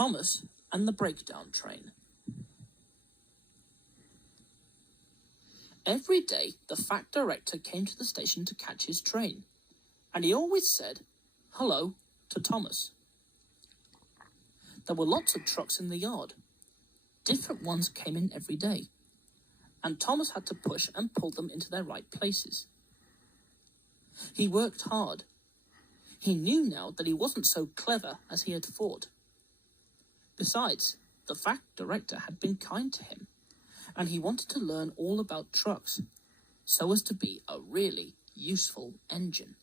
Thomas and the Breakdown Train. Every day, the fat director came to the station to catch his train, and he always said, "Hello," to Thomas. There were lots of trucks in the yard. Different ones came in every day, and Thomas had to push and pull them into their right places. He worked hard. He knew now that he wasn't so clever as he had thought. Besides, the fat director had been kind to him, and he wanted to learn all about trucks, so as to be a really useful engine.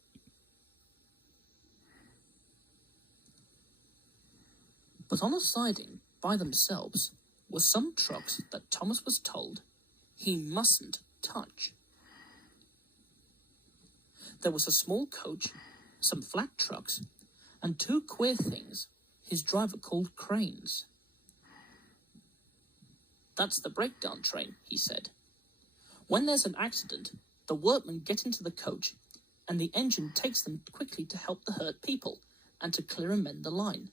But on a siding, by themselves, were some trucks that Thomas was told he mustn't touch. There was a small coach, some flat trucks, and two queer things his driver called cranes. "That's the breakdown train," he said. "When there's an accident, the workmen get into the coach, and the engine takes them quickly to help the hurt people and to clear and mend the line.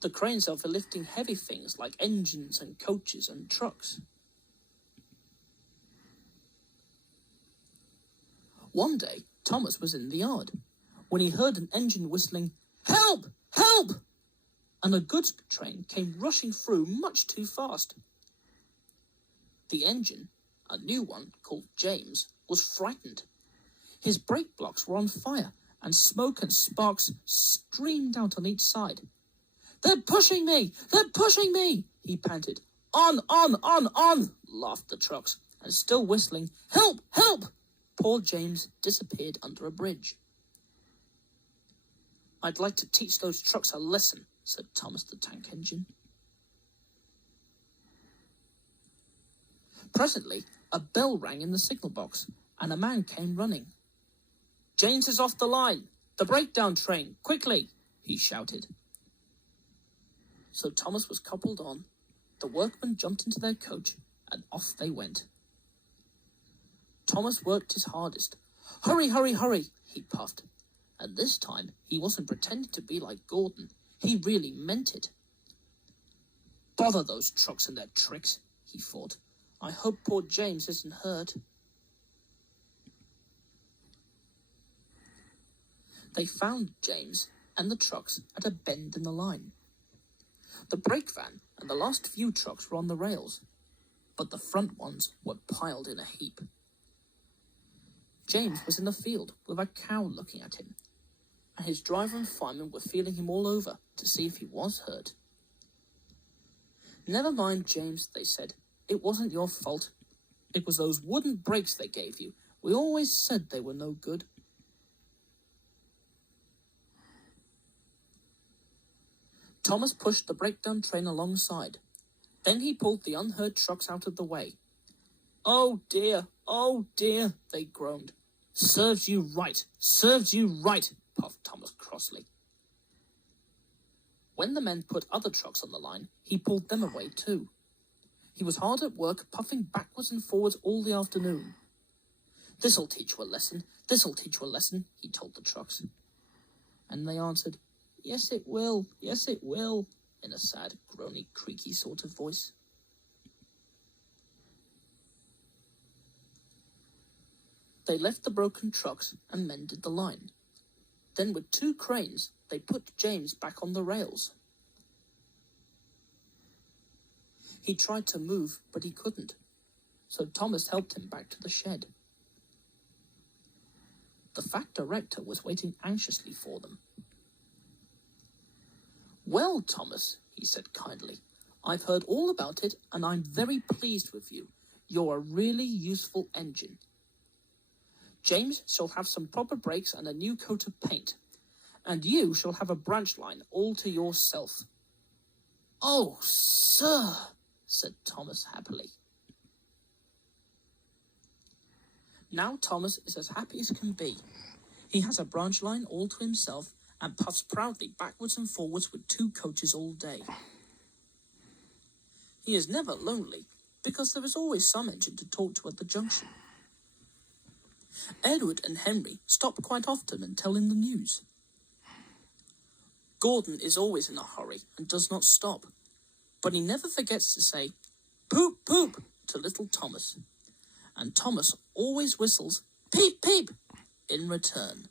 The cranes are for lifting heavy things like engines and coaches and trucks." One day, Thomas was in the yard when he heard an engine whistling, "Help! Help!" and a goods train came rushing through much too fast. The engine, a new one called James, was frightened. His brake blocks were on fire, and smoke and sparks streamed out on each side. "They're pushing me! They're pushing me!" he panted. On, laughed the trucks, and still whistling, "Help! Help!" poor James disappeared under a bridge. "I'd like to teach those trucks a lesson," said Thomas the Tank Engine. Presently, a bell rang in the signal box, and a man came running. "James is off the line! The breakdown train! Quickly!" he shouted. So Thomas was coupled on, the workmen jumped into their coach, and off they went. Thomas worked his hardest. "Hurry, hurry, hurry," he puffed. And this time, he wasn't pretending to be like Gordon. He really meant it. "Bother those trucks and their tricks," he thought. "I hope poor James isn't hurt." They found James and the trucks at a bend in the line. The brake van and the last few trucks were on the rails, but the front ones were piled in a heap. James was in the field with a cow looking at him, and his driver and fireman were feeling him all over to see if he was hurt. "Never mind, James," they said. "It wasn't your fault. It was those wooden brakes they gave you. We always said they were no good." Thomas pushed the breakdown train alongside. Then he pulled the unhurt trucks out of the way. "Oh dear, they groaned. Serves you right, puffed Thomas crossly. When the men put other trucks on the line, he pulled them away too. He was hard at work, puffing backwards and forwards all the afternoon. "This'll teach you a lesson, he told the trucks. And they answered, Yes, it will, in a sad, groany, creaky sort of voice. They left the broken trucks and mended the line. Then with two cranes, they put James back on the rails. He tried to move, but he couldn't, so Thomas helped him back to the shed. The fat director was waiting anxiously for them. "Well, Thomas," he said kindly, "I've heard all about it, and I'm very pleased with you. You're a really useful engine. James shall have some proper brakes and a new coat of paint, and you shall have a branch line all to yourself." "Oh, sir," said Thomas happily. Now Thomas is as happy as can be. He has a branch line all to himself and puffs proudly backwards and forwards with two coaches all day. He is never lonely, because there is always some engine to talk to at the junction. Edward and Henry stop quite often and tell him the news. Gordon is always in a hurry and does not stop, but he never forgets to say, "Poop, poop," to little Thomas, and Thomas always whistles, "Peep, peep," in return.